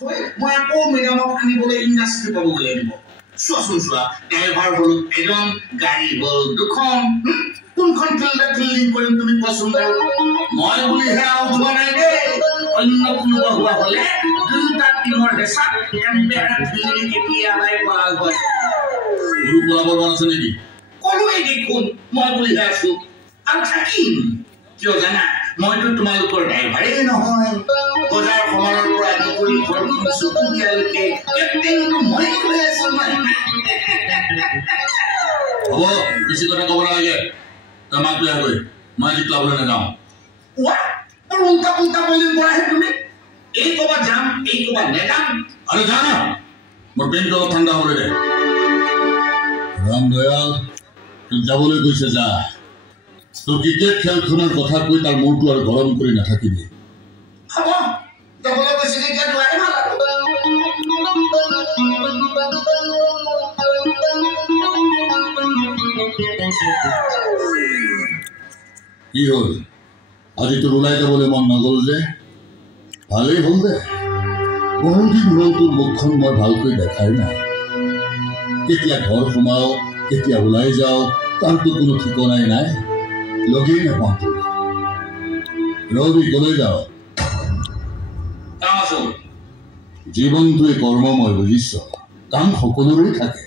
মই আকৌ মেডামক আনিবলৈ ইণ্ডাষ্ট্ৰি পাবগৈ লাগিব চোৱাচোন চোৱা ড্ৰাইভাৰ হ'ল এজন গাড়ী হ'ল দুখন কোনখন ফিল্ডত ফিল্ডিং কৰিম তুমি পচন্দ মই বুলিহে আউট হোৱা নাই দেই অন্য কোনোবা হোৱা হ'লে দুটা টিমৰ হেঁচাত এম্পেয়াৰ ফিল্ডিং কেতিয়াবাই পৰাল হয় গুৰু পলাবৰ মন আছে নেকি ক'লোৱেই দেখোন মই বুলিহে আছো আৰু থাকিম কিয় জানা মইতো তোমালোকৰ ড্ৰাইভাৰেই নহয় বজাৰ সমাৰৰ পৰা আদি কৰি ঘৰখন চকুদিয়ালৈকে কেপ্টেইনটো মই কৰি আছো হ'ব বেছি কথা ক'ব নালাগে তই মাক লৈ আহগৈ মই আজি ক্লাবলৈ নাযাওঁ আৰু উল্টা পুল্টা বলিং কৰাহে তুমি এই ক'ৰবাত যাম এই ক'ৰবাত নেযাম আৰু যা না মোৰ পেনটো অলপ ঠাণ্ডা হ'বলৈ দে ৰাম দয়াল যাবলৈ গৈছে যা তো ক্ৰিকেট খেলখনৰ কথা কৈ তাৰ মূৰটো আৰু গৰম কৰি নাথাকিবি হ'ব যাবলৈ গৈছে তেতিয়া যোৱাই ভাল কি হ'ল আজি তোৰ ওলাই যাবলৈ মন নগ'ল যে ভালেই হ'ল দে বহুদিন হ'ল তোৰ মুখখন মই ভালকৈ দেখাই নাই কেতিয়া ঘৰ সোমাও কেতিয়া ওলাই যাওঁ তাৰতো কোনো ঠিকনাই নাই লগেই নাপাওঁ তোৰ ৰবি ক'লৈ যাওঁ জীৱনটোৱে কৰ্মময় বুজিছ কাম সকলোৰে থাকে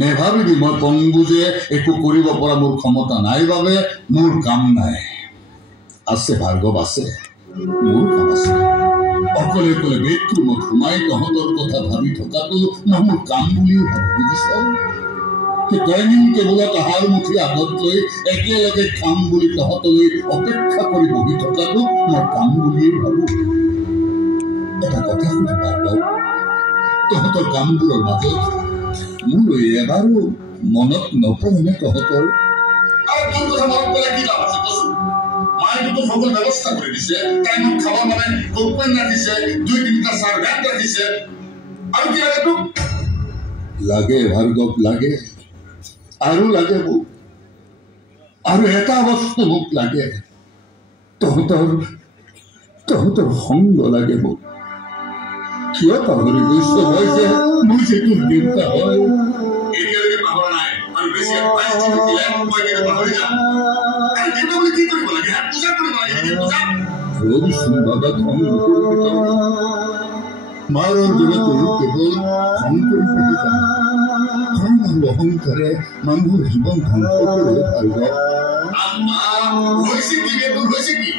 নেভাবিবি মই পংগু যে একো কৰিব পৰা মোৰ ক্ষমতা নাই বাবে মোৰ কাম নাই আছে ভাৰ্গৱ আছে মোৰ কাম আছে অকলে অকলে বেডৰুমত সোমাই তহঁতৰ কথা ভাবি থকাটো মই মোৰ কাম বুলিও ভাবো বুজিছ ডাইনিং টেবুলত আহাৰ মুঠি আগত লৈ একেলগে খাম বুলি তহঁতলৈ অপেক্ষা কৰি বহি থকাটো মই কাম বুলিয়েই ভাবো এটা কথা শুনি ভাৰ্গৱ তহঁতৰ কামবোৰৰ মাজত মোৰ এবাৰো মনত নপৰেনে তহঁতৰ আৰু তোৰ কথা মনত পেলাই কি লাভ আছে কচোন মায়েতো সকলো ব্যৱস্থা কৰি দিছে টাইমত খাবৰ বাবে কোম্পানী ৰাখিছে 2-3টা চাৰ্ভেণ্ট ৰাখিছে আৰু কি লাগে তোক লাগে ভাৰ্গৱ লাগে আৰু লাগে মোক আৰু এটা বস্তু মোক লাগে তহঁতৰ সংগ লাগে মোক কিয় পাহৰি গৈছ মই যে মোৰ যে তোৰ দেউতা হয় এতিয়ালৈকে পাহৰা নাই আৰু বেছি পাইছি থাকিলে মই কেনে পাহৰি যাম আৰু দেউতা বুলি কি কৰিব লাগে পূজা কৰিব লাগে পূজা ৰবিচোন বাবা খং নকৰিবি মাৰৰ দৰে তোৰ কেৱল খং কৰি পেলাই জানা খং আৰু অহংকাৰে মানুহৰ জীৱন ধ্বংস কৰিব পাৰিব হৈছে কি তোৰ হৈছে কি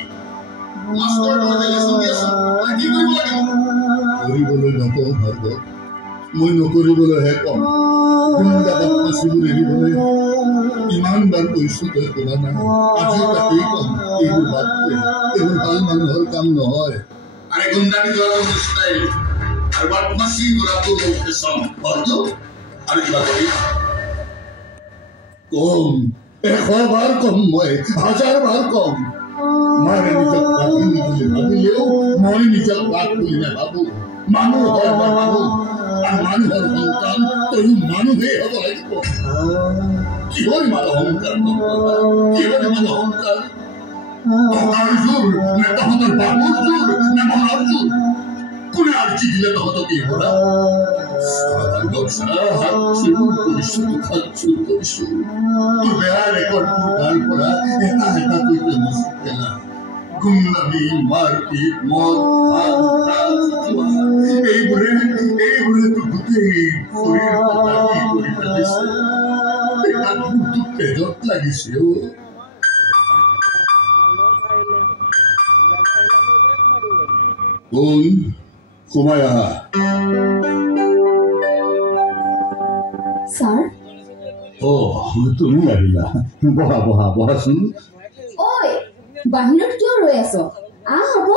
কৰিবলৈ নকওঁ ভাৰ্গৱ মই নকৰিবলৈহে কওঁ গুণ্ডা বদমাচিবোৰ এৰিবলৈ ইমানবাৰ কৈছো তই শুনা নাই আজি তাকেই কম এইবোৰ বাদ দে এইবোৰ ভাল মানুহৰ কাম নহয় আৰে গুণ্ডামি কৰাটো ষ্টাইল আৰু বদমাচি কৰাটো ফেশ্বন হয়তো আৰু কিবা কৰি কম 100 বাৰ কম মই 1000 বাৰ কম মাৰে নিজক পাতি বুলি ভাবিলেও মই নিজক পাত বুলি নাভাবো মানুহ হয় মই মানুহ আৰু মানুহৰ সন্তান তয়ো মানুহেই হ'ব লাগিব কিহৰ ইমান অহংকাৰ কিহৰ ইমান অহংকাৰ টকাৰ জোৰ নে তহঁতৰ বাবুৰ জোৰ নে মনৰ জোৰ কোনে আৰ্জি দিলে তহঁতক এই পৰা তোৰ বেয়া ৰেকৰ্ডবোৰ তাৰ পৰা এটা কৈ মচি পেলা গুমনামি মাৰপিট মদ এইবোৰে তোৰ গোটেই শৰীৰটো কৰি পেলাইছে তেজত লাগিছে কোন সোমাই আহা স্যাৰ ও তুমি আহিলা বহাচোন ওই বাহিৰত কিয় ৰৈ আছ হ'ব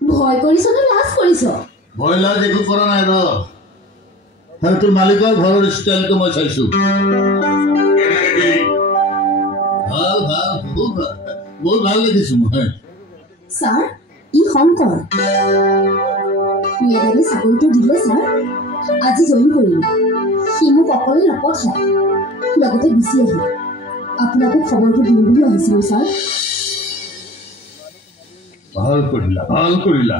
ভয় কৰিছ নে লাজ কৰিছ ভয় লাজ একো কৰা নাই তোৰ মালিকৰ ঘৰৰ ষ্টাইলটো মই চাইছো বহুত ভাল লাগিছো মই স্যাৰ ই শংকৰ মেডামে চাকৰিটো দিলে স্যাৰ আজি জইন কৰিম সি মোক অকলে নপঠায় লগতে গুচি আহিম আপোনাকো খবৰটো দিম বুলি আহিছিলোঁ স্যাৰ ভাল কৰিলা